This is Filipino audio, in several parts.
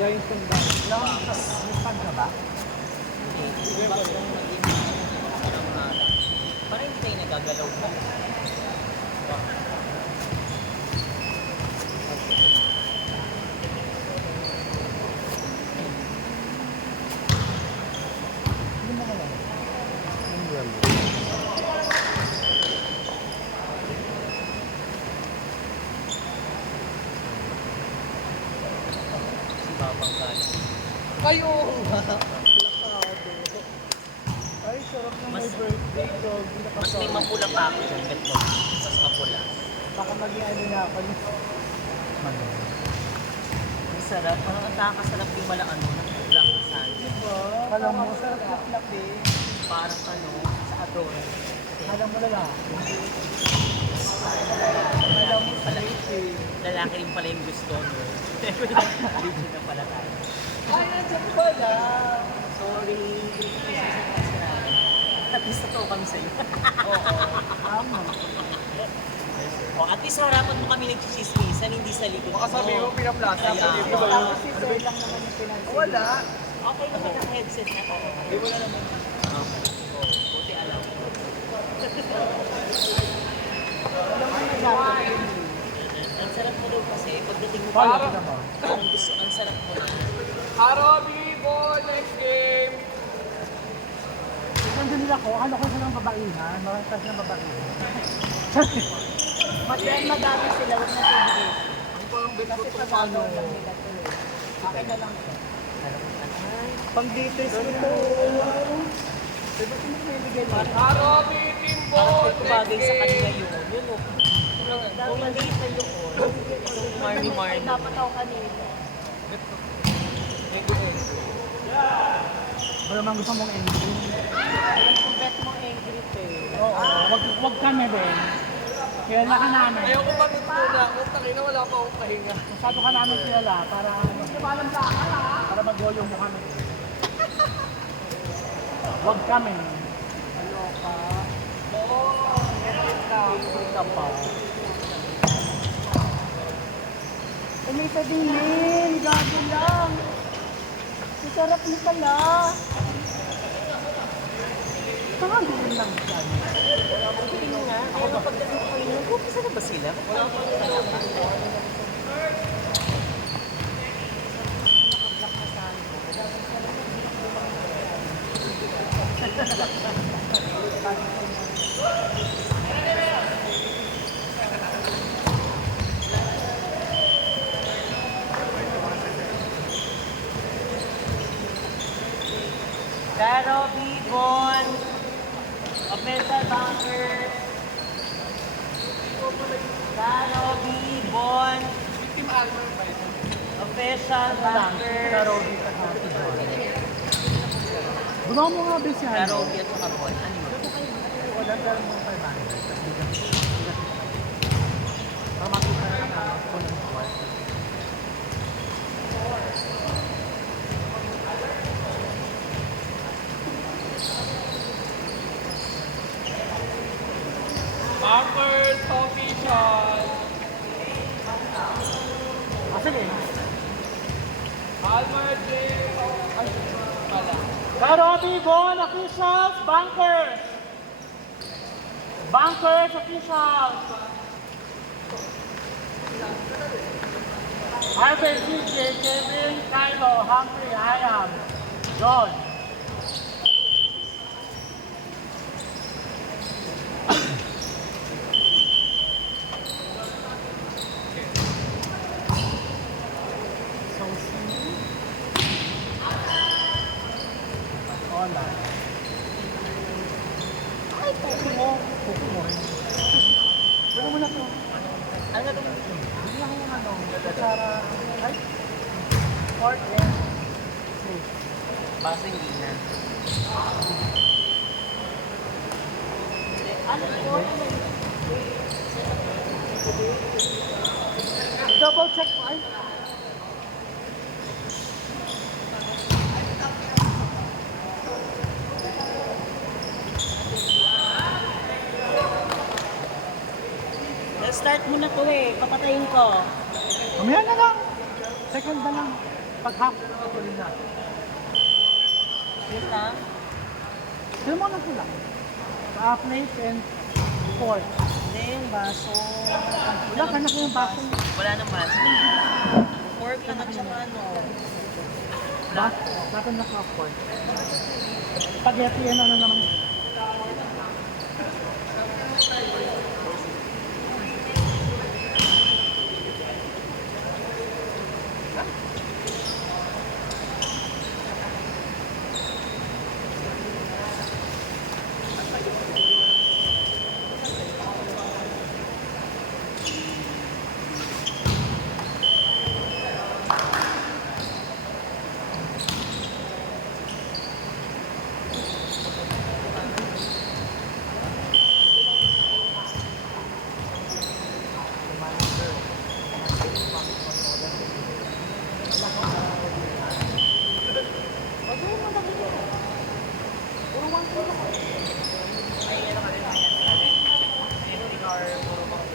Wala yung sanda. Wala kang stand ka ba? Hindi. Box lang maging parang harap. Parang hindi tayo nagagalaw pa. Hindi mo kaya. Si Babang Gala. Kayo! Ay, sarap na Mas- may birthday ko. Mas may mapula pa ako dyan. Bet mo. Mas mapula. Baka maging ano na ako. Ang sarap. Parang ang nakakasarap yung wala ano. Black na sand. Diba? Alam mo, sarap na laki. Parang ano. Sa ador. Alam mo lalaki. Alam mo pala. Lalaki rin pala yung gusto. No? Video na pala tayo. Ay, nandiyan pala. Sorry. At least totoo kami sa'yo. Oo, tama. O, at least harapan mo kami nagchichismisan, hindi sa likod Baka sabi mo, pinaplasa Kaya, ka, di ba? Tapos si Sir lang naman yung pinansin. Wala. Okay naman ang headset na to. Di mo na naman. Okay. O, buti alam. Alam mo nagkakaroon. Ang sarap mo daw kasi, pagdating mo Para. ang gusto, ang sarap mo na. Harobi, boy, next game! Nandun nila ko, ano ko silang babaihan, marantas ng babaihan. Madami sila, huwag na tubig. Ang parang bet ko Kasi ito pag ano. lang nila to eh. Akin na lang to. Pang details ko ito. Diba kung nabibigay mo? Harobi, team Parang boy, bagay next sa kanila game! yun. Yun o. Kung maliit na yun. Itong Marnie. Dapat ako kanina. Wala mang gusto mong angry. Alam kong bet mo angry eh. Oo, wag kami rin. Kilala ka namin. Ayoko ba na? Kung takina, wala pa akong pahinga. Masyado ka namin kilala para para mag-goyo mo kami. Wag kami. Aloka. Oo. Ka pa. Umisa din yun. Gago lang. Masarap niyo pala. Parang ganun lang siya. Hindi nga. Kaya pagdating ko kayo, nag-umpisa na ba sila? Wala pa. Caro, Bibon, Official Banker, Caro, Bibon, Team Almer ba ito? Official Banker, Bunaw mo nga ba siya? Caro, at saka Bon. Ano yun? Wala ka lang mga 500. Para makita na lang ako ng sword. Bumpers official! Asan eh? Almer James! Pala. Karobi Bon officials, bankers! Bankers officials! Harvey, CJ, Kevin, Kylo, Humphrey, Hayam, John. So, Hola. Ay, puso mo. Puso mo rin. Ano mo na to? Ano na naman ito? Bigyan ko yung ano, kutsara. Ay, fork and plate. Basta hindi na. Ano po? Double check po. Ay. Let's start muna to eh. Papatayin ko. Mamaya na lang. Second na lang. Pag half, ito rin na. Yun lang. Sino mo lang kulang? Sa plate and fork. Hindi, yung baso. Wala ka na kayong baso. Wala nang baso. Pork lang at saka ano. Bakit naka-fork? Spaghetti yan ano naman. May ano ka rin yan. Empty car, puro mga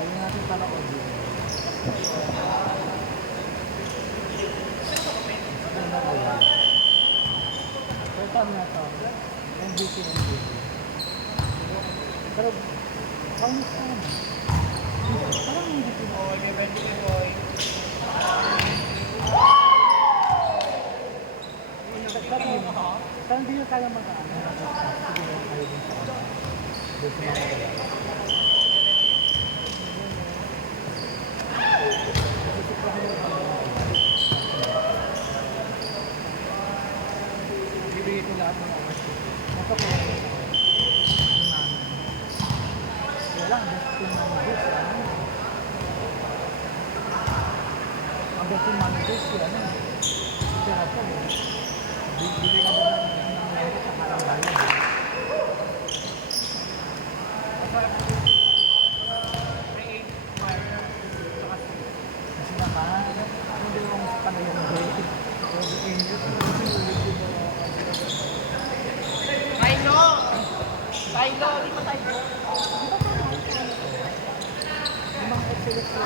Hindi natin pala audio. Ito na ko yan. First time na to. MVP. Pero, kaunit ka naman. Parang MVP mo. Oh, may 20 boy. Saan hindi nyo kaya mag-ano? Sige na kayo din sa ano. Doon sa mga kaya. Bibigay ko lahat ng oras ko. Ito ko. Kaya lang, best team manager si ano. Ang best team manager si ano. Kaya ito eh. Bibigay ka ba ng meron sa karang bayan eh. Kasi naman, hindi mo mas panay yung break. Tayo! Tayo! Di ba tayo? Limang selection,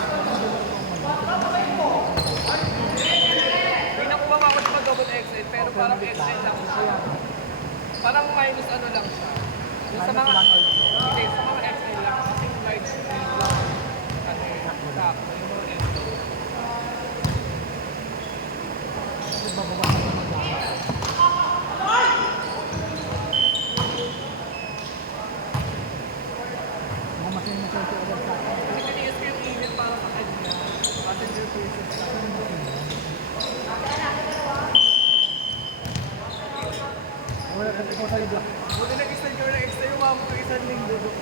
May nakuha nga ako sa double XL, pero parang XL lang siya. Parang minus ano lang siya. Yung sa mga, hindi, sa mga XL lang. Kasi yung large screen lang. Ano yun, sakto. Yung mga XL. bababa ka ng gamit. Mamasin mo siya ulit sa akin. Kasi tiniis ko yung init para sa kanya. Passenger faces sa Wala ka ikaw sa libla. Buti nag-extend ko na extra yung mga ko isang linggo doon.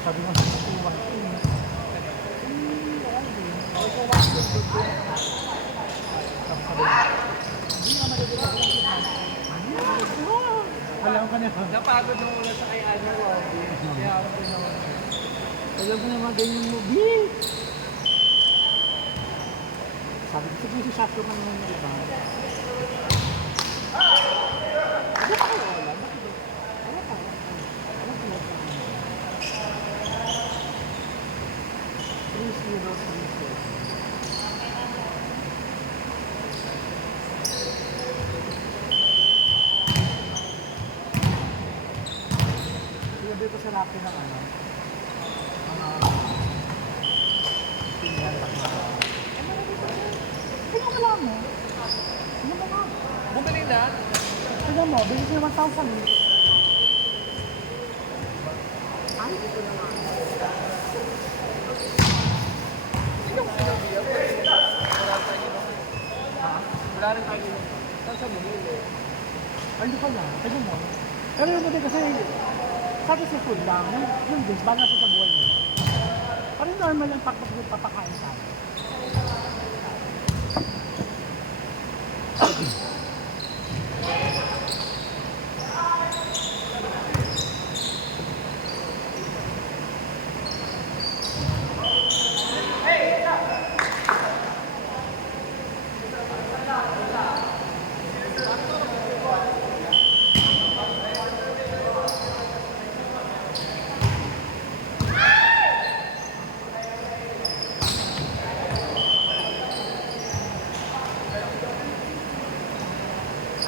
Sabi mo sa tuwa. Okay ko watch yung good ko. Tapos sabi mo, hindi nga malagay ako ng alam ka na. Napagod nung una sa kay Ano, kaya ako din naman. Alam ko na mga ganyan mo, Bill! Sabi ko, sige, sasasyo ka naman yung iba. Ano pa kayo? Wala? Ano pa? Ano pa? 3-0. Sinabi ko sa Rocky ng ano, tingnan pa ka. Tingnan mo lang mo. Tingnan mo nga. Bumili na? Tingnan mo, bilis niya 1,000 eh. Ay, ito na nga. Sino ko sinabihan? Wala tayo. Ha? Wala rin tayo. Saan sa bumili? Ay, hindi pala. Tingnan mo. Pero yung buti kasi, sabi sa food lang, yung dish, bago natin sa buhay mo. Parang normal lang papakain sa akin.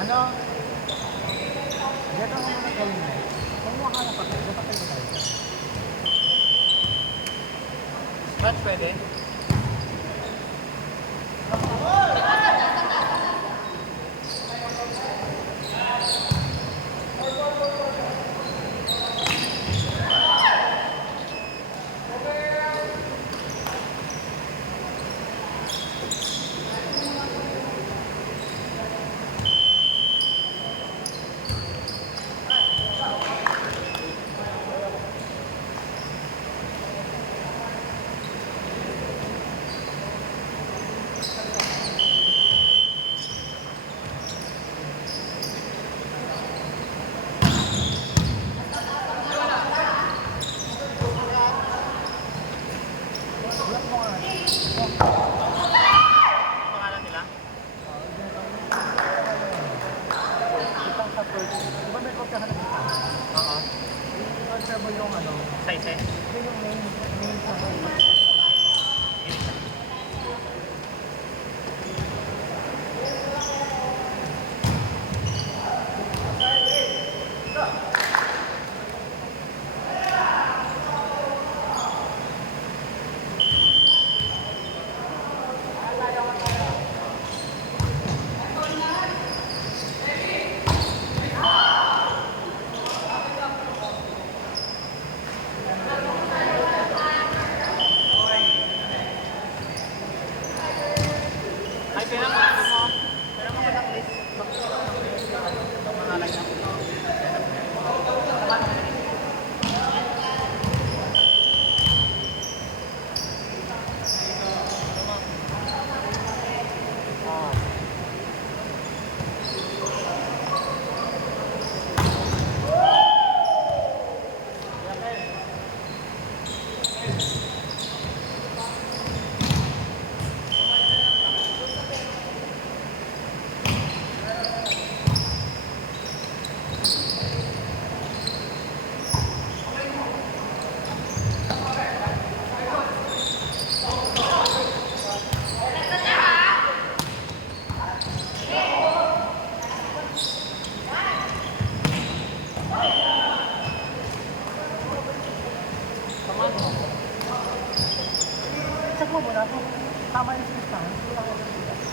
Ano? Dito ako muna gawin mo. Kung mukha na pa tayo, dapat tayo tayo. Ba't pwede? Pangalan nila? Itang sa 30. Di ba may kopya ka na kita? Oo. I-transfer mo yung ano, Size. yun yung main sa Ay, pera mo. Pera mo ng list. Ang mga line up. check mo muna kung tama yung listahan. Wala ko sa listahan.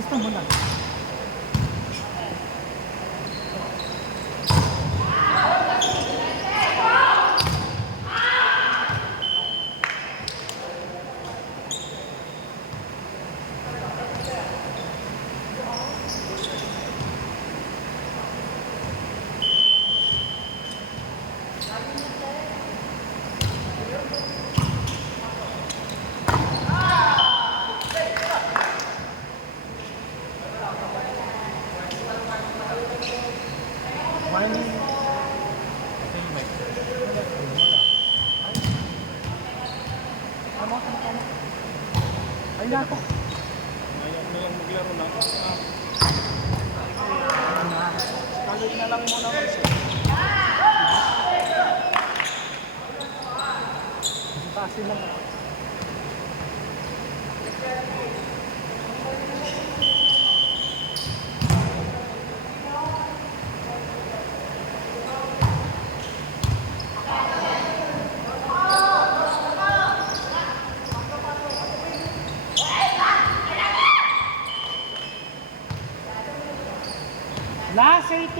Lista mo na. Morning. Ay na po. Ngayon na lang maglaro ng Kaloy na lang muna kasi. Tasin lang. Last 18!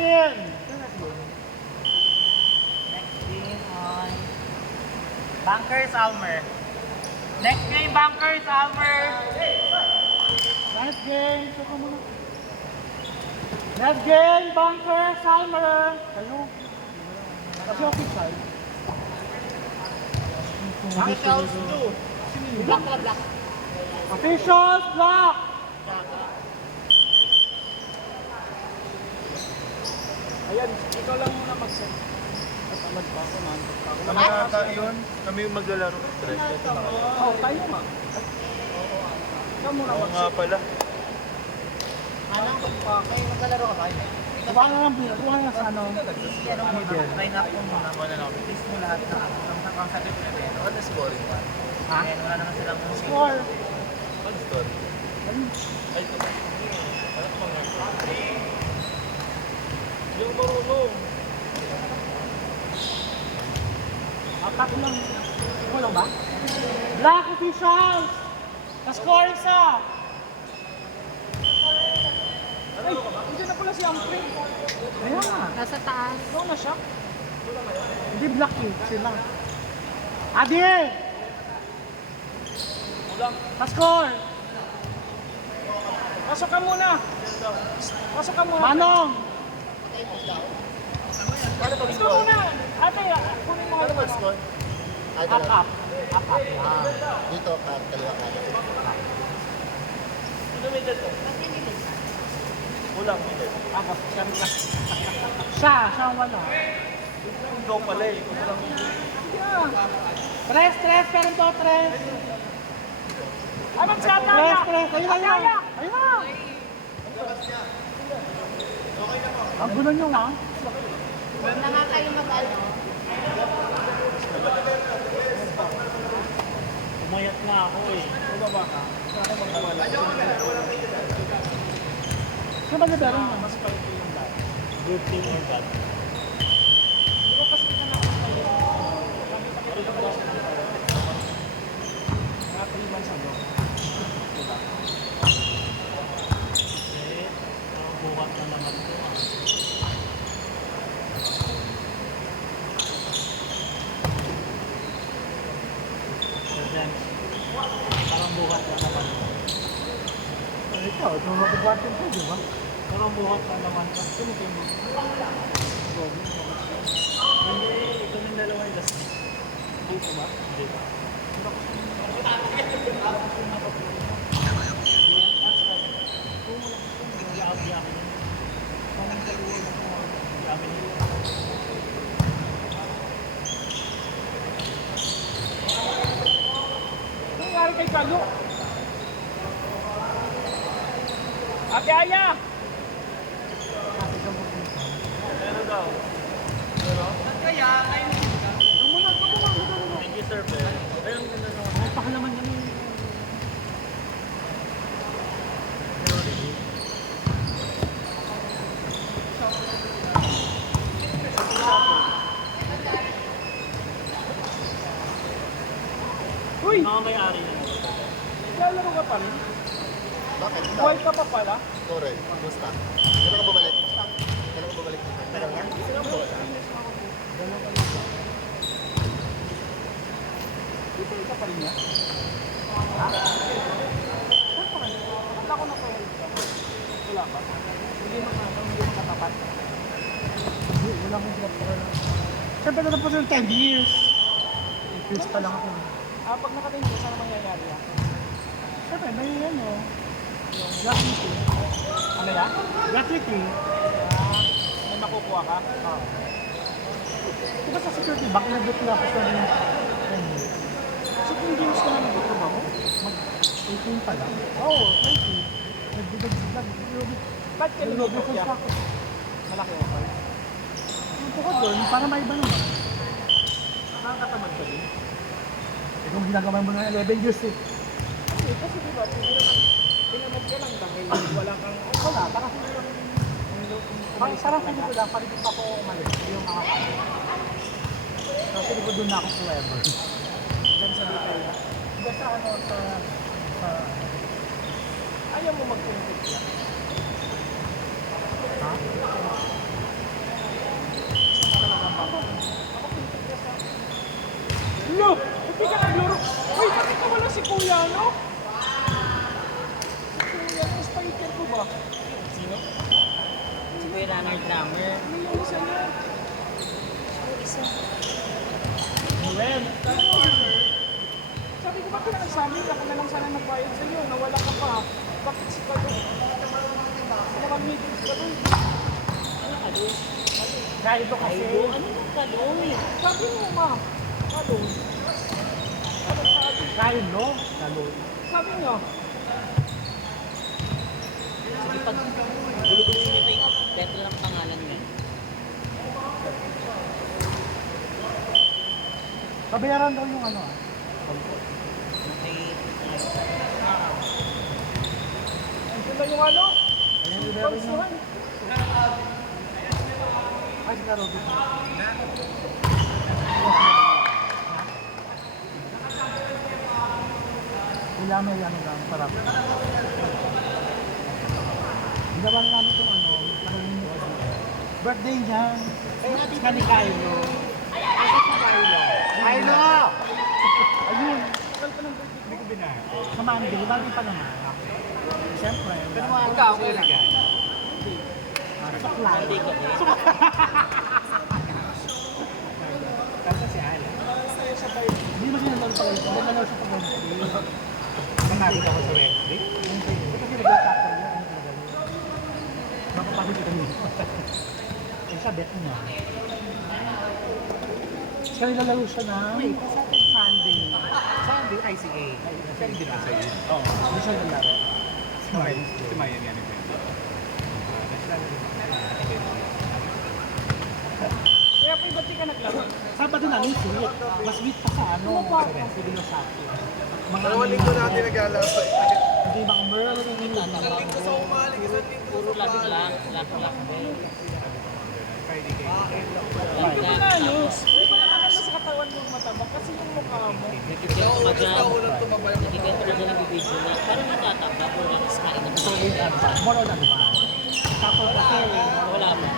Next game on Bunkers Almer. Next game, Bunkers Almer. Last game! Suka mo na. Last game! Bunker! Salmer! Kayo. Kasi official. Officials do. Black na black. Officials! Block! Ayan, ikaw lang muna mag-set. At tamad pa ako, nandun pa ako. Kami ata yun, kami yung maglalaro. Oh, tayo nga. Ikaw muna Oo nga pala. Anong pa? May maglalaro ka ba? Baka na lang kuha na sa ano. Line up mo muna. List mo lahat na ang sabi ko na rin. Ano scoring pa? Ha? Ayan, wala naman silang Score! Ano story? Ay, ito ba? Ano pa nga? Yung marunong. Apat lang. Wala ba? Black officials! Na-score isa! Ay, hindi na pala si Ampre. Ayan nga. Nasa taas. Ano na siya? Hindi black eh, sila. Adi! Na-score! Pasok ka muna! Pasok ka muna! Manong! Ano ba Ito muna! Ate, kunin mo Ano ako. ba score? Up, up. Up, up. Dito ka, kaliwa ka. Ano may dito? Kulang, may dito. Ako, siya wala. Ikaw pala eh. Kulang. Yeah. Tres, meron to, tres. Anong shot na? Tres. Ayun na. Ayun na. Ang gulo nyo, ha? Huwag na nga kayo mag-ano. Umayat na ako eh. Bumaba ka. Ako magkamala. Saan ba libero mo? Mas paito yung dati. Good team or bad? Di ba kasi ito na ako kayo? Pero ito ba? Mga 3 months ago. Diba? Eh, bukat na naman ito ah. So, James, parang bukat na naman ito. Ikaw, ito mag-guardian ko, di ba? Parang bukat na naman ito. Sino kayo mo? Hindi, ito yung dalawa yung last week. Dito ba? Hindi ba? Ano nangyari kay Kalo? Ate Aya! Ano daw? Thank you, sir. Ayun, ganda naman. Ay, pakalaman kami. Uy! Mga may-ari na. Lalaro ka pa rin? Bakit? Buhay ka pa pala? Correct. Kumusta? Kailan ka babalik? Kailan ka babalik dito? Tagal na? Dito ka pa rin niya? Ha? Saan pa rin? Wala ko na pa rin. Wala pa? Hindi makatapat. Wala akong hirap pa rin. Siyempre natapos yung 10 years. 8 years pa lang ako. Pag naka-10 years, ano mangyayari yan? Siyempre, may ano, gratuity. Ano yan? Gratuity. May makukuha ka? Oo. Diba sa security bank, nag-deploy ako sa 10 years. So kung games ka na nag-deploy mo, mag-18 pa lang? Oo, 20. Nag-dagdag. Ba't ka nag-deploy ako? Malaki ako. Yung tukod doon, para maiba naman. Nakakatamad ka din. Eh kung ginagawa mo na 11 years eh. Kasi diba, pinamad ka lang dahil wala kang... Wala, parang hindi lang... Parang pili ko lang, paligid ako umalis. Yung mga kapatid. So pili ko doon na ako forever. Diyan sa detail. Diba sa ano, sa... Ayaw mo mag-pinipit yan. Ha? Lo! Hindi ka naglaro! Uy, bakit ka wala si Kuya, no? Si Kuya, no? Spiker ko ba? Sino? Si Kuya Leonard Drummer. Ano yung isa niya? Noel! Sabi ko, bakit lang sa amin? Ako na lang sana nagbayad sa'yo. Nawala ka pa. Bakit si Kalo? Ano bang meetings ka doon? Ano ka doon? Kaido kasi. Ano yung kaloy? Sabi mo, ma. Kalo. Kaido? Kalo. Sabi niya. Sige, pag gulugulong nito yung beto ng pangalan niya. Pabayaran daw yung ano ah. Okay. Ito na yung ano? Ayun yung meron nyo. Ay, si Karo dito. Wala may ano lang, parang. Ginawa na namin itong ano, parang birthday niyan. Sa ni Kylo. Kasi si Kylo. Kylo! Ayun. Kailan pa ng birthday? Hindi ko binahit. Sa Monday, bago pa naman. Siyempre. Ikaw, kailan? Suklay. Hindi ka eh. Kasi si Alan. Hindi mo sinunod pa rin. Hindi mo sinunod sa pag-birthday. Nanagod ako sa Wednesday? Hindi. Kasi nag-usap ko niya. Ano talaga yun? Makapagod ito niya. Eh, siya bet niya. Kaya nilalaro siya na Sunday. Sunday, ICA. Pero hindi naman sa'yo. Oo. Hindi siya nilalaro. Si Mayan yan. Kaya po yung ba't di ka naglaro? Sabado na rin sweet. Mas sweet pa sa ano. Sa Binosaki. Mga Dalawang linggo natin naglalasa. Hindi mga meron yung Isang linggo sa umali, isang linggo sa Puro umali. lak. Friday kayo. Hindi ko na lose. Hindi ko naman ano sa katawan mong matabang kasi yung mukha mo. Nakikita ko Oras na dyan. ulang tumabay. Nakikita ko dyan ang video na parang natataba o lang kain ng So yun advance. More on advance. Tapos kasi Wala mo.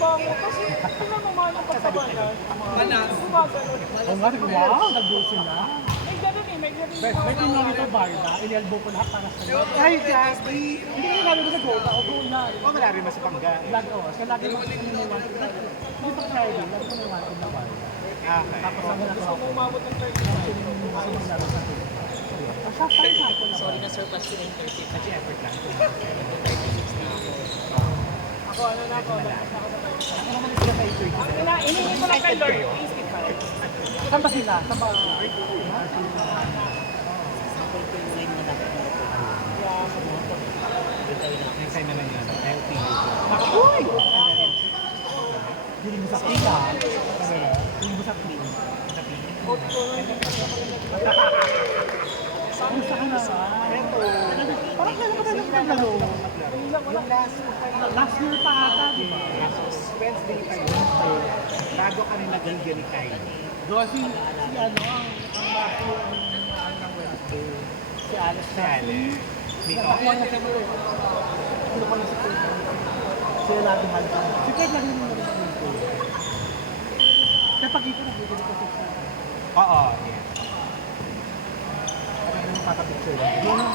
mabango kasi pinanaman ang pagkabalan. Manas. Gumagano. Oo nga, wow, nag-dosin na. May ganun eh, may ganun. May tinawag ito barda, inelbow ko lahat para sa iyo. Ay, Jackie! Hindi ko namin ko sa go, o go na. O, wala rin mas pangga. Lagi ko, so lagi mo may wanted. Hindi pa Friday, lagi ko may wanted na barda. Okay. Tapos ang ginagawa ko. Umabot ng 30 na. Sinunod sa akin. Sorry na surpass ko yung 30. Kasi effort lang. 36 na ako. Ako, ano na ako. Ako naman sila kayo ito. Inihin ko lang kay Lord. Saan ba sila? Saan ba? Sample ko yung line na dapat na ako. Bitaw na. Next time naman yun. LTU. Uy! Hindi mo sa pila. Hindi mo sa pila. Ano sa kana? Ito. Parang kailan ka tayo naglaro? Yung Last year pa ata, di ba? Wednesday pa yun. Bago kami nag-video ni Kylie. Doon si ano, ang Matthew, ang Si Alex. Si Alex. Dito. Nakuha na siguro eh. Sino ko lang si Kurt. Sila natin halika. Si Kurt lagi mo na rin si Kurt. Kaya pag ito nagbibigay ko sa Oo. Yes. ano yung kakapicture lang. Yun ang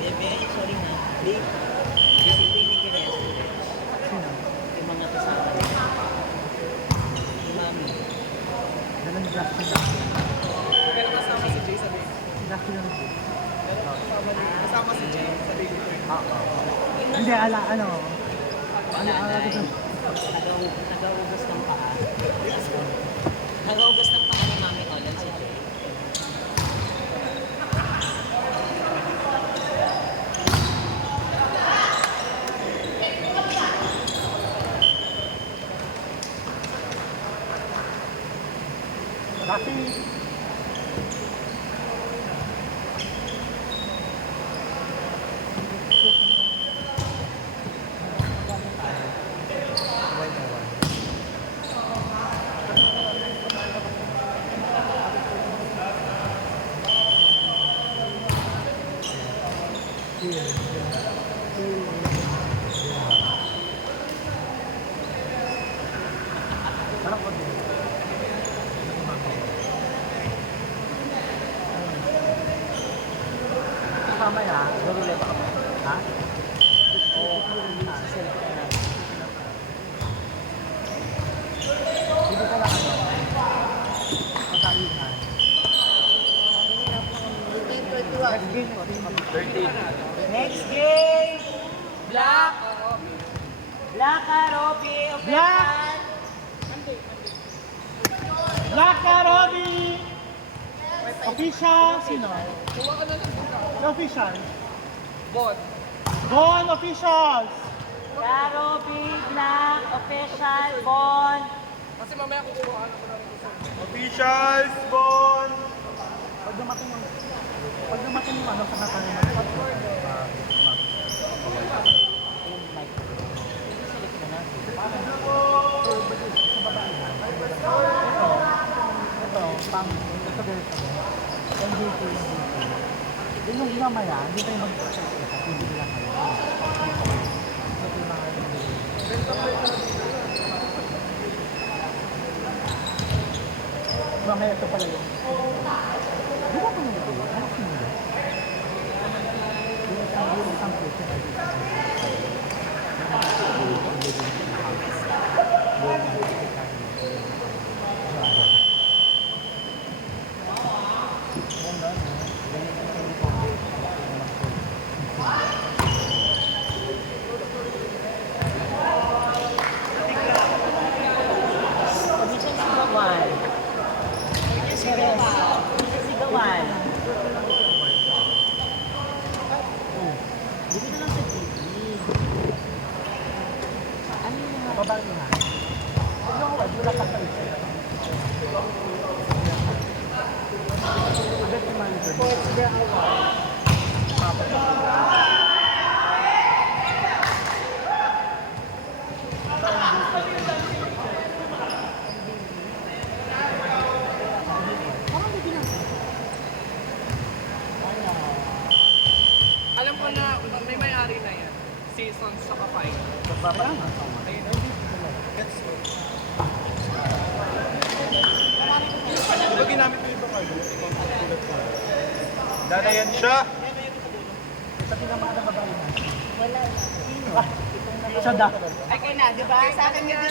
Bebe, sorry na. Babe, disipline ka rin. Yung mga kasama niya. Yung mami. ganun Justin lang. Pero kasama si Jay sa baby. Justin lang po. Kasama si Jay sa baby. Hindi, ano gusto. Nag-augas ng paa. Nag-augas ng paa ni Mami Olan si Jay. Kasi sarap ko din. Mamaya, garo ulit ako. Ha? Oo. Hindi ka lang ano. Next game. Next game. Black. Black Karopi. Black. Black Karobi! Official, sino? Kuha ka na lang dito. The official. Bot. Gone officials! Karopi, Black, Official, Bon. Kasi mamaya kukuha ko na rin ito. Officials, Bon! Pag dumating yung ano sa natanong ito, pang ito ganito. MVP. Yun yung mamaya, hindi tayo mag-isa. Hindi lang kayo. Ito yung mga mamaya ito pala yung di ba kung nito? Ano kung nito? Yung isang place. Position sigawan. Position sigawan. Dito na lang sa TV. Ano yung mga Babae nga. Huwag lang huwag, wala kang kaisa. Agad yung manager. Alam ko na may may-ari na yan. Seasons sa kapay. Babae nga. Ayun. Di ba ginamit ko yung ano? Danayan siya! Sa pinamahal na babae nga. Wala. Sa da. Ay, kayo na, di ba? Sa akin yung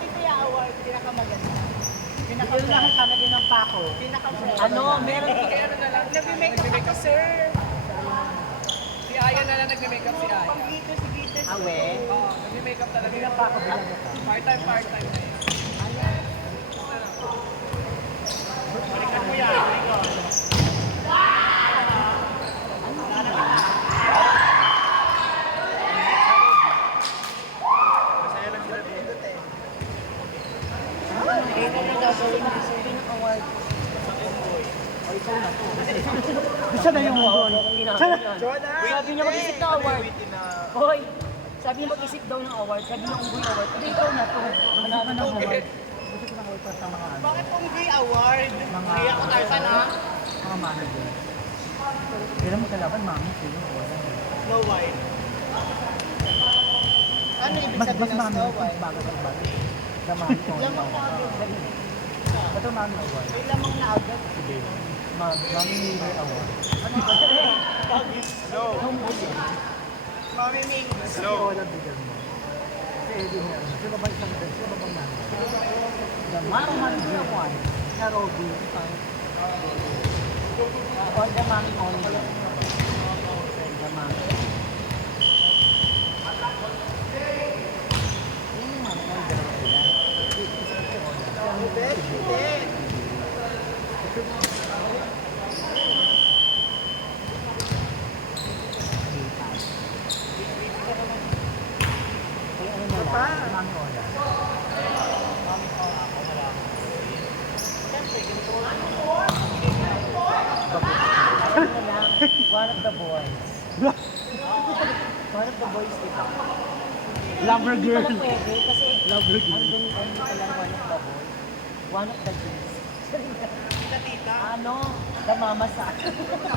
Tituya Award, pinakamaganda. Pinakul lang kami din ng pako. Pinakamaganda. Ano, meron ko Kaya ano na lang. Nag-makeup ako, sir. Si Aya na lang nagme-makeup si Aya. Pag dito, si Vito, si awe. Oo, nagme-makeup talaga Hindi yun. ng pako bilang ito. Part-time na yan. Masaya lang sila dito. Ayun na lang gagawin ko, sir. Award. Siya na yung award. Siya na. Sabi niya mag-isip ng award. Hoy! Sabi niya mag-isip daw ng award. Sabi niya Unggoy Award. Hindi ikaw na to. Gusto ko ng award. Gusto ko ng award para sa mga ano. Bakit Unggoy Award? Mga Kaya ako Tarzan, ha? mga manager. Kailan mo kalaban, mami, sino? Snow White. Ano ibig Mas sabihin ng mami, Snow White? bago sa bago. The mami ko. Lamang na agad. Ito mami award. May lamang na agad. Mami Miller award. Ano ba? Hello! Home boy yun. Mami Ming. Kasi wala bigyan mo. Si Eddie Herman. Sino ba isang best? Sino ba bang manager? The manager one. Na Robby. All the mommy only. The mommy. Yun yung mommy only. Dalawa sila. Mami Ola. Ano lang, one of the boys. One of the boys, diba? Lover Hindi girl. pala pwede kasi Lover girl. andun ka lang one of the boys. One of the girls. Tita. Ano? The mama sa... Tita.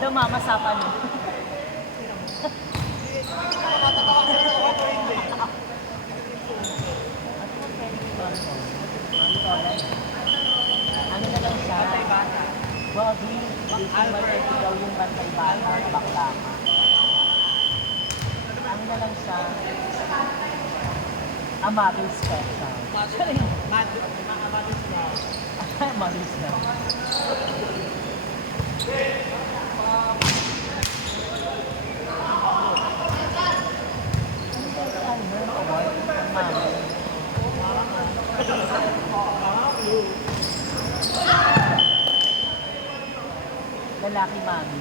The mama sa pa no? Ano na lang siya? Bobby, Albert, daw yung bantay bata, bakla ka. Ano na lang siya? A mother special. Mother's Day. Lalaki mami. Lalaki mami.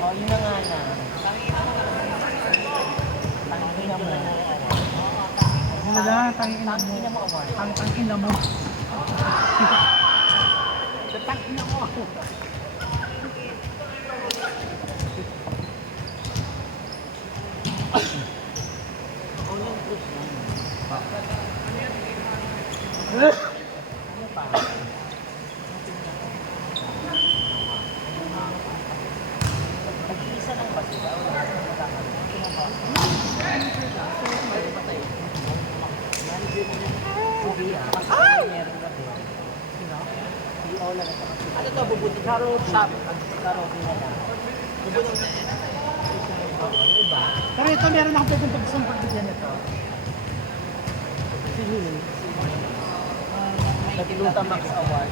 Oh, yun na nga na. Tangina mo. Ano na, tangina mo. Tangina mo, Omar. Tangina mo. Tangina mo. All yung fruit na yun. Ano pa? Nag-iisa lang ba sila? Wala na magkakaroon. Ay! Meron na din. Sino? Si Ola na saka si... Ano to? Bubutin? Karoti. Karoti na lang. Bubutin na yan. Iba? Pero ito meron akong pwedeng pagsang pagbigyan nito. Si Lily. Nagluta Max Award.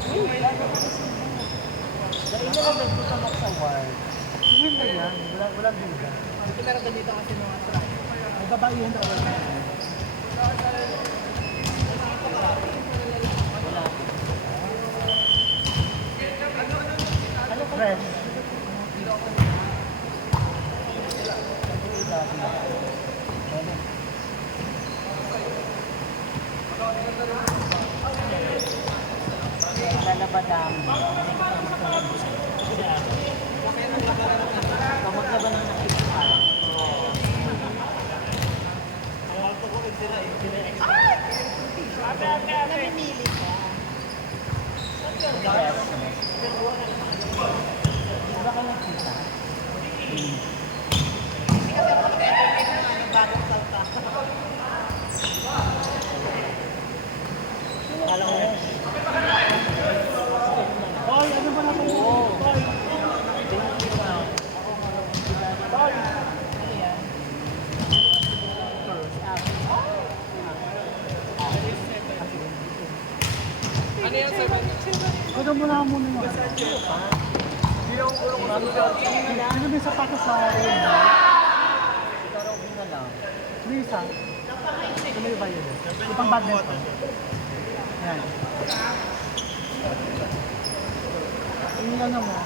Dahil na lang nagluta Max Award. Yun na yan. Walang duda. Ito meron din dito kasi mga track. May babae yan daw. Wala. Ano ka? Fresh. Lalabadam. Paglaban ng nakikipan. Namimili ka. Iba ka nakita? Kasi ako nag-entertain na ng bagong salta. Akala ko yan. Hoy, ano ba naman yun? Hoy. Ano yung 7? Ano mo na muna yung ano? Sino may sapatos sa rin? Karobin na lang. May isa. Ito may bayad eh. Ipang badminton. Yan. Yung ano mo,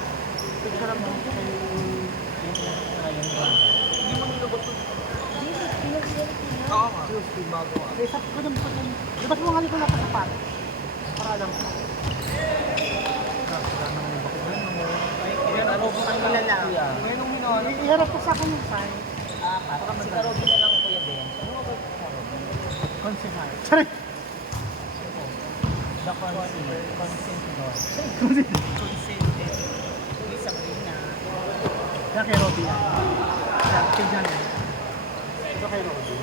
picture mo kay Oo nga. Kay sa ko naman pag labas mo nga nito na sapat. Para alam ko. Yan, karobin ang malala. Iharap ko sa akin yung sign. Si karobin na lang Kuya Ben. Ano nga ba karobin? Consihar. Sorry. The consent Lord. Consented. Uy, Sabrina. Yan kay Robby yan. Yan, tignan yan. Ito kay Robby.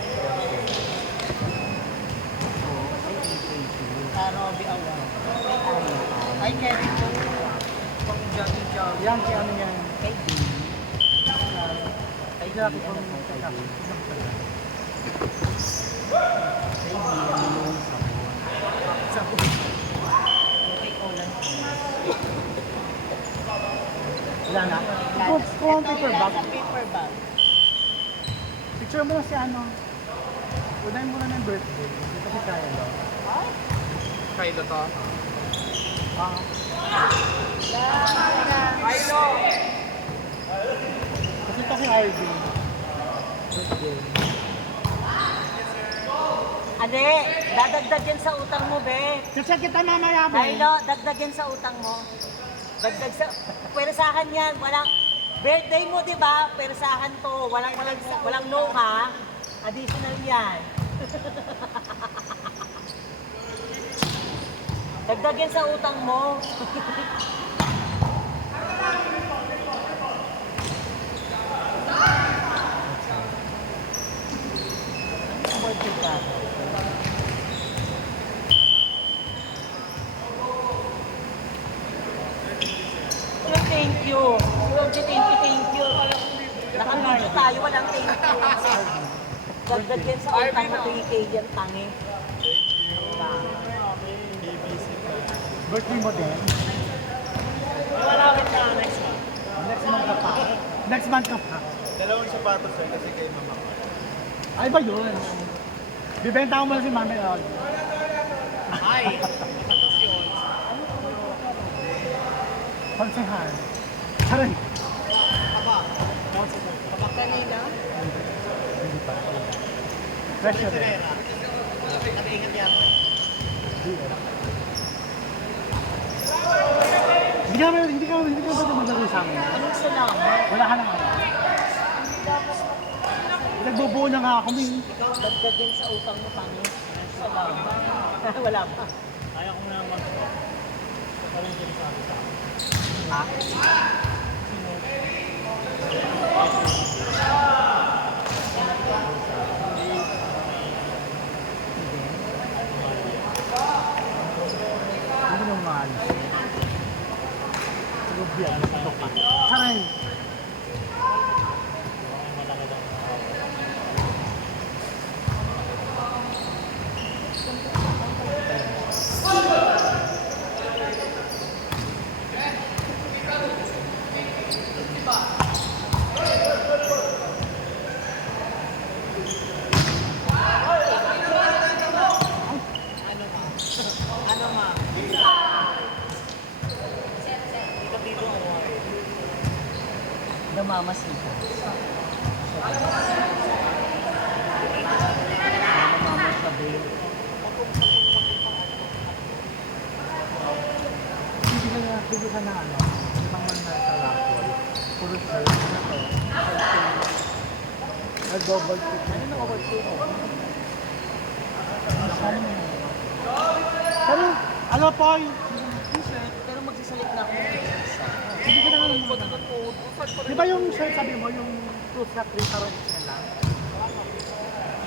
Karobi Award. Ay, Kevin po. Pang jogging. Yan kay ano yan. Kay D. Kay Jackie po. Kay Jackie. Kay D. Sabon. Kay Olan. Wala na. Kung ang paper bag. Sa paper bag. Picture mo na si ano. Unahin mo na ng birthday. Ito si Kylo. Kylo to. Ah. Kylo! Kasi ito si Irving. Birthday. Ade, dadagdag yan sa utang mo, be. Kasi kita mamaya ba? Kylo, dagdag yan sa utang mo. Dagdag sa... Pero sa akin yan, walang... Birthday mo, di ba? Pero sa akin to, walang no, ha? Additional yan. Dagdag yan sa utang mo. Ang birthday ka. Walang thank you. Walang thank you. Nakamito tayo, walang thank you. Dagdag yan sa utang mo, 3K yan, tangi. Wala. Birthday mo din? Malapit na next month. Next month ka pa. Next month ka pa. Dalawang sapatos sir kasi kay mama ko. Ay ba yun? Bibenta ko muna si Mami Rod. Ay, matatas yun. Konsehan. Saray. Kanina? Hindi pa. Pressure eh. Nag-iingat yan. Hindi ka ba maglaro sa amin? Anong salamat? Wala ka na nga. Nagbubuo na nga ako. Dagdag yan sa utang mo, tangi. Salamat. Wala pa. Kaya ko na naman. Parang sinasabi sa akin. Ha? Hindi na maalis. Siguro ito pa. Saray. Namamasita. Namamasabi. Hindi ka na ano. Hindi pang man na sa Rockwood. Puro shirt. Ano to? Double tick. Ano na overtick? Pero, ano po yung T-shirt, pero magsasalit na ako ng isa. hindi ka na nga naman. Di ba yung shirt sabi mo, yung close na 3 parang XL lang?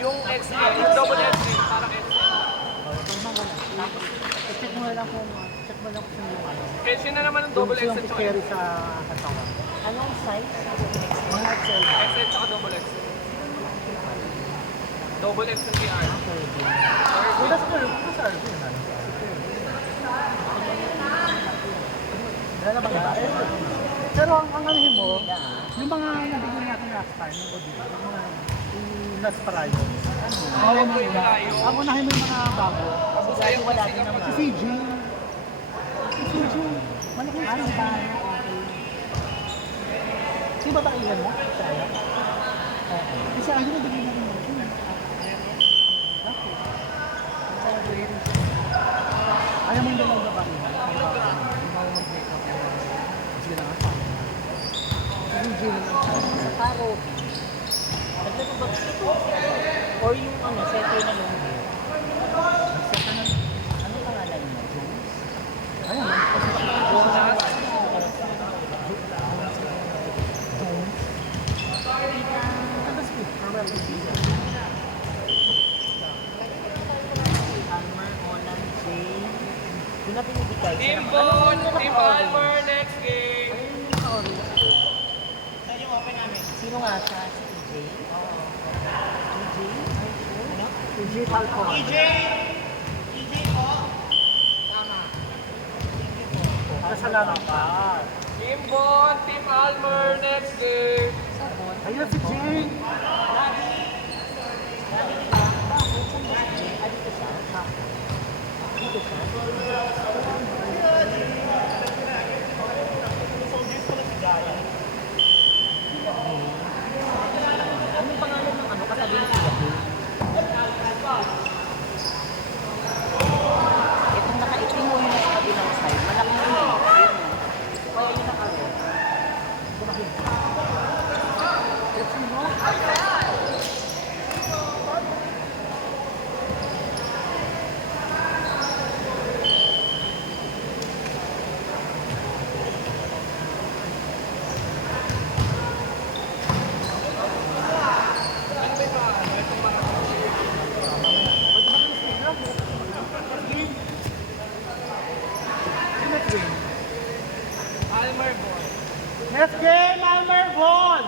Yung XL, yung double XL, parang XL. Check mo na lang kung yung ano. Kasi na naman yung double Yung XL tsaka carry sa katawan. Anong size? Mga XL ba? XL tsaka double XL. Double XL PR. Buda sa curve, buda sa curve. Wala na ba iba? Pero ang anuhin mo, yung mga nabigyan natin last time, yung audio, yung mga last parayo. Ano? Ang unahin mo yung mga bago. Kasi wala din naman. Si CJ. Si CJ. Malaki yung CJ. Si babailan mo? Si Aya? Oo. Kasi Aya na bigyan natin mo. Ayaw mo yung dalawang babae mo. Sige na nga. Si CJ na lang. Sa paro. Dagdag mo ba gusto? Or yung ano, setter na long hair. Ano pangalan mo? Jones? Ayun. Almer, Holland, Jane. Doon na pinibigay. Team Bon, Team Almer, next game. Sino nga siya? Si EJ? EJ? Ano? CJ Falcon. Kasalanan ka. Team Bon, Team Almer, next game. Ayun si Jane. Dito siya? Anong pangalan ng ano? Katabi ni Kuya? Itong nakaitim mo yun sa kabilang side. Malaki na yun. Kaya yun nakaro. Almer Bon. Next game, Almer Von!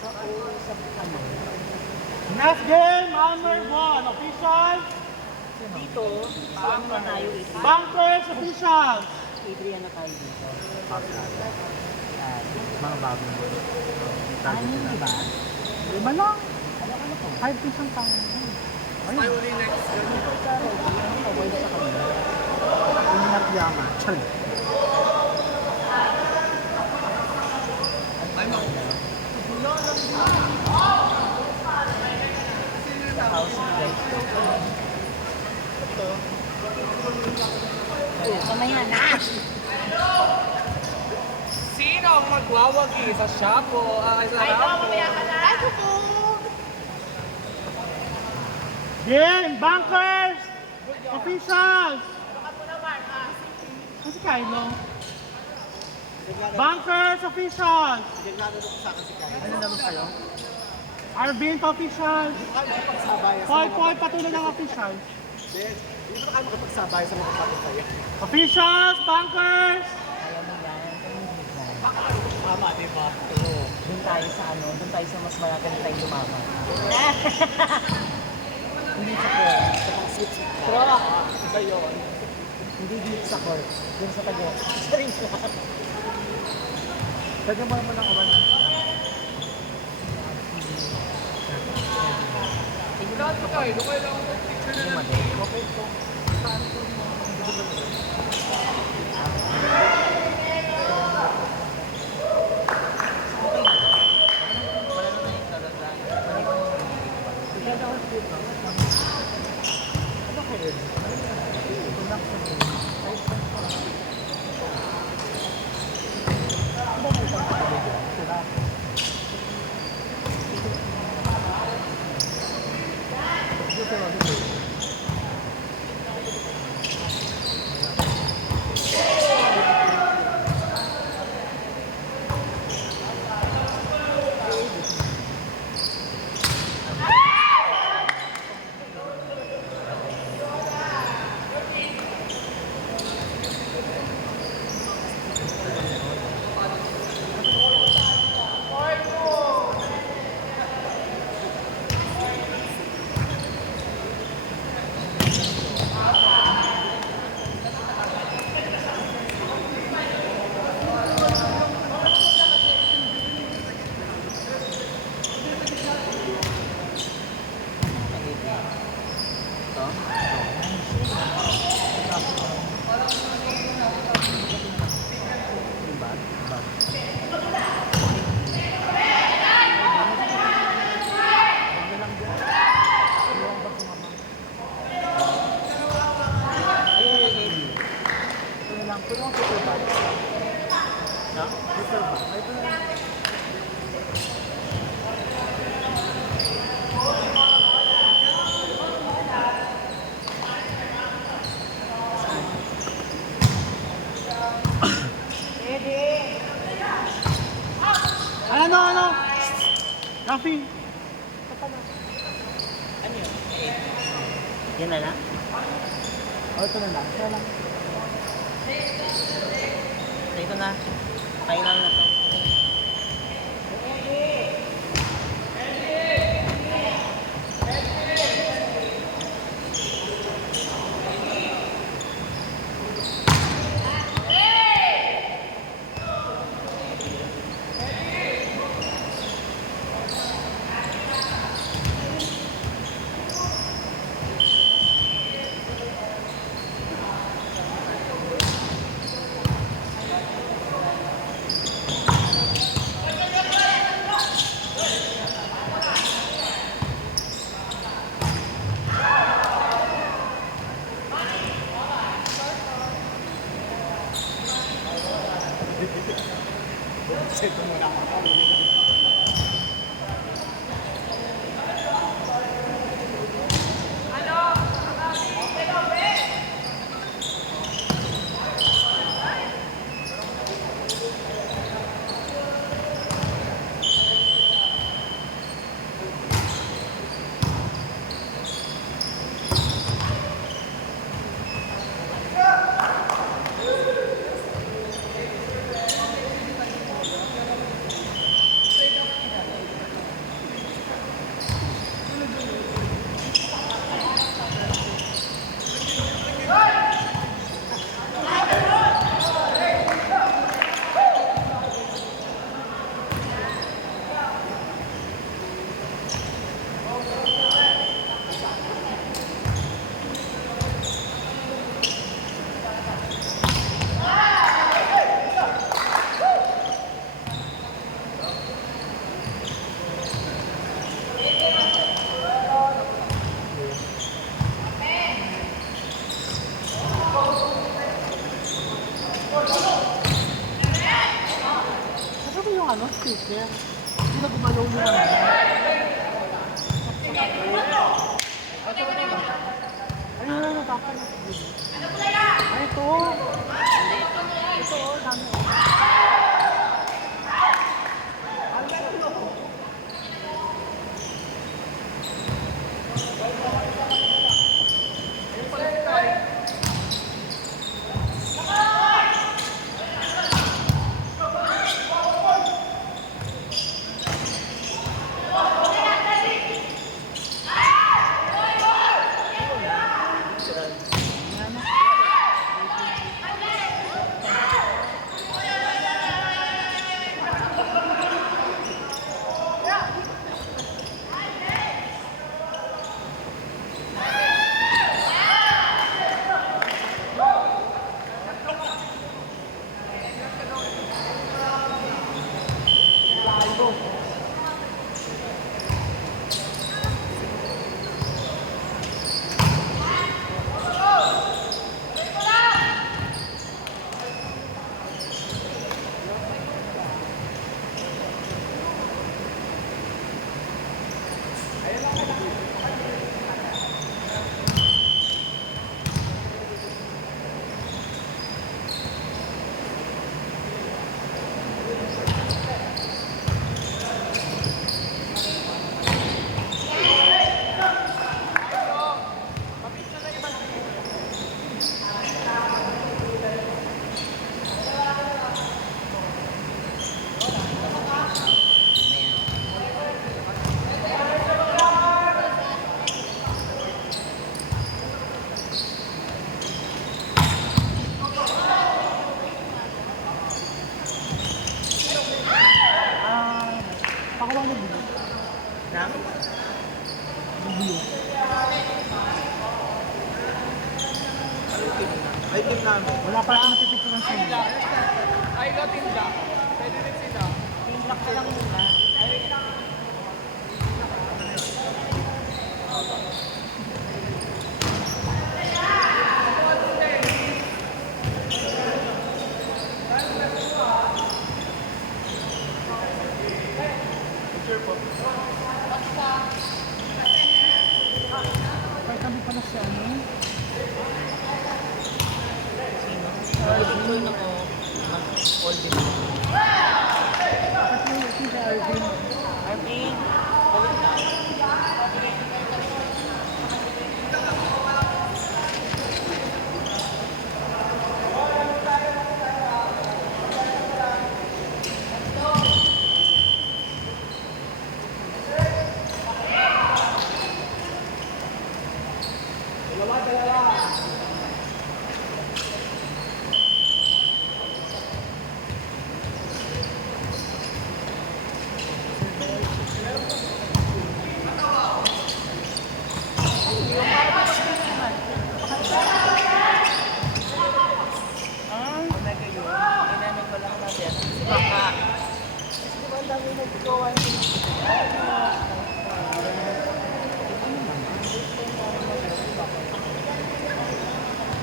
Sa ano? Next game, Hammer 1, officials. Dito, sa ano na tayo, Bunkers, officials. Adrian na tayo dito. Mga bago mo. Ano, di ba? Lima lang. Ano to? 5 piece ang tayo. Tayo ulit next. Ingat yaman. Chan. Ay, mo. House guys. Mamaya na. Sino ang magwawagi sa Shapo? Sa Ay, ikaw, Shapo? mamaya ka na. Ay, kuko. Game, bunkers, officials. Ano si Kylo? Bunkers, officials. Ano naman kayo? Arvin, officials. Paul, patuloy ng officials. Dito na kayo makapagsabay sa mga kapatid. Officials, bunkers. Kaya mo yan. Tama, di ba? Doon tayo sa ano, doon tayo sa mas malapit tayo lumama. Hindi sa court. Pero, Iba yun. hindi dito sa court. Doon sa tago. Sa ring lang. Lagyan mo naman ng kawan. Lahat mo tayo. Doon kayo lang ang picture na lang. Ano? Rafi. Yan na lang? Ito na lang. Ito lang. Ito na. Final na to. ano, speaker. Hindi na gumalaw yung ano. Ayun na, natapal na. Ay, ito. Ito, dami. Pakuha mo dito. Na? Ay, team namin. Wala pa ito natipicturan sa inyo. Ay, no, tinda. Pwede rin sila. Tinlock ka lang muna. Kaya kami pala si ano. Tuloy na ko. Mag-all din. Bakit yung si Arvin? Arvin, balik na. Omega yun. Ginamit ko lang natin. Si Baka. Di ba ang dami naggawa?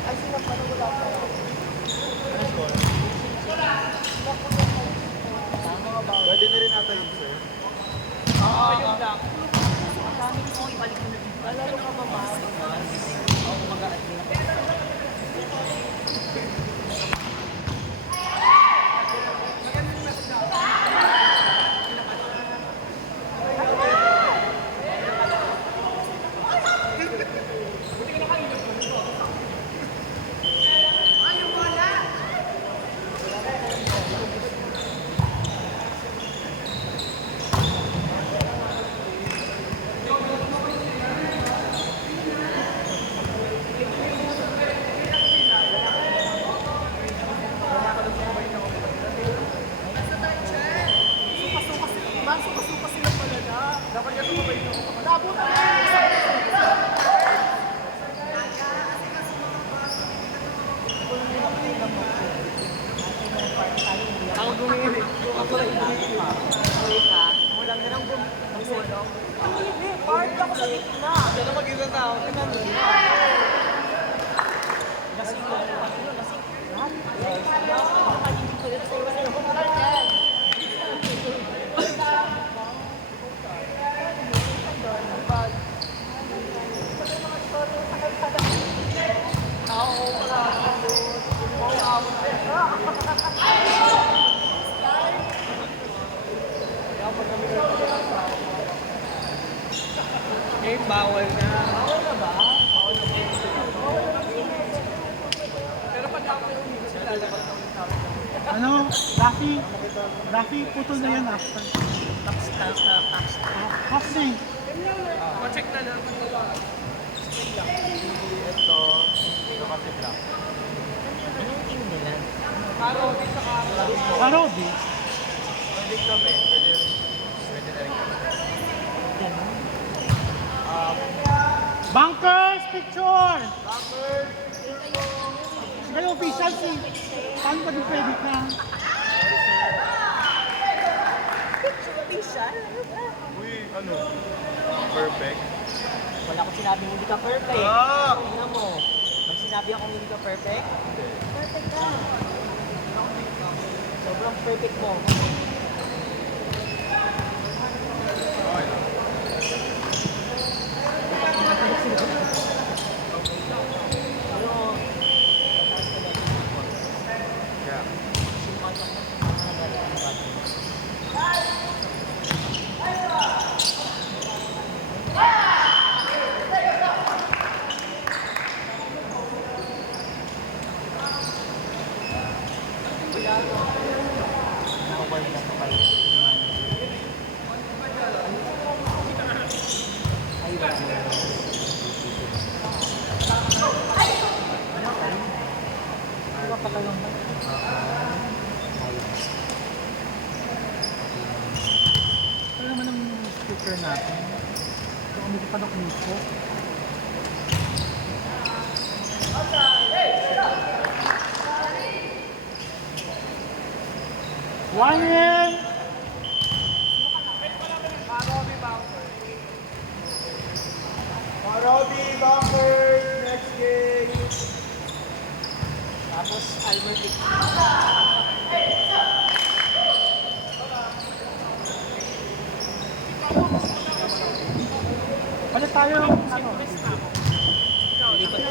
Ay, sila pala wala pa. Pwede na rin ata yung sir. Oo, yun lang. Ang dami ko ibalik mo na dito. Lalo ka ba ba? Oo, mag-aadin. Ako gumilit. Ako rin. Uwi ka. Mulang na lang bumulong. Hindi, part ako sa gitna. Diyan na mag-isang tao. Lasing ko. Lasing. Lahat. Baka hindi ko yun. Sa'yo kasi ako. bawal na. Bawal na ba? Pero pag ako yung umiwas, lalabas ako sa akin. Ano, Rafi, putol na yan after. Half na eh. Ma-check na lang. Anong team nila? Parody sa kami. Parody. Ganun. Bunkers picture! Kayo official si. Paano ba din pwede ka? Official? Ano ba? Uy, ano? Perfect. Wala ko sinabing hindi ka perfect. Ah! Tingnan mo. Pag sinabi akong hindi ka perfect, perfect ka. Sobrang perfect mo. Pero, Yeah. Ito naman ang speaker natin. Ito kami pa na kumiko. One in! Parobi Bunkers, next game. tapos Almer Palit tayo. Ano? lipat.